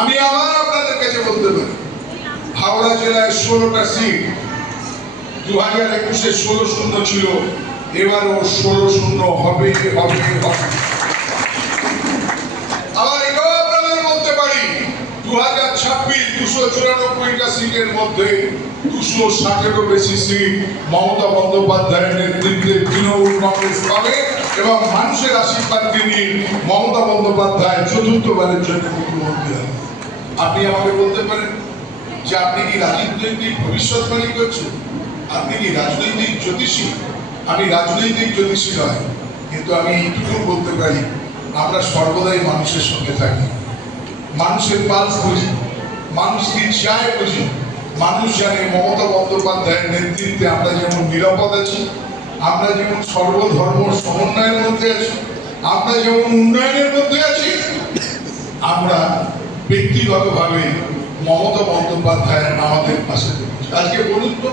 আমি আবার আপনাদের কাছে বলতে পারি, হাওড়া জেলায় ষোলোটা সিট দু হাজার একুশে ষোলো শূন্য ছিল, এবারও ষোলো শূন্য হবে হবে হবে। আবার এটাও আপনাদের বলতে পারি দু হাজার ছাব্বিশ দুশো চুরানব্বইটা সিটের মধ্যে দুশো ষাটেরও বেশি সিট মমতা বন্দ্যোপাধ্যায়ের নেতৃত্বে তৃণমূল কংগ্রেস পাবে এবং মানুষের আশীর্বাদ তিনি মমতা বন্দ্যোপাধ্যায় চতুর্থবারের জন্য মুখ্যমন্ত্রী হবে। আপনি আমাকে বলতে পারেন যে আপনি কি রাজনৈতিক ভবিষ্যৎবাণী করছেন? আপনি কি রাজনৈতিক জ্যোতিষী? আমি রাজনৈতিক জ্যোতিষী নয়, কিন্তু আমি এইটুকু বলতে পারি, আমরা সর্বদাই মানুষের সঙ্গে থাকি। মানুষের পালস বুঝি মানুষ কি চায় বুঝি? মানুষ জানে মমতা বন্দ্যোপাধ্যায়ের নেতৃত্বে আমরা যেমন নিরাপদ আছি, আমরা যেমন সর্বধর্ম সমন্বয়ের মধ্যে আছি, আমরা যেমন উন্নয়নের মধ্যে আছি, আমরা ব্যক্তিগতভাবে মমতা বন্দ্যোপাধ্যায় আমাদের পাশে। আজকে বলুন তো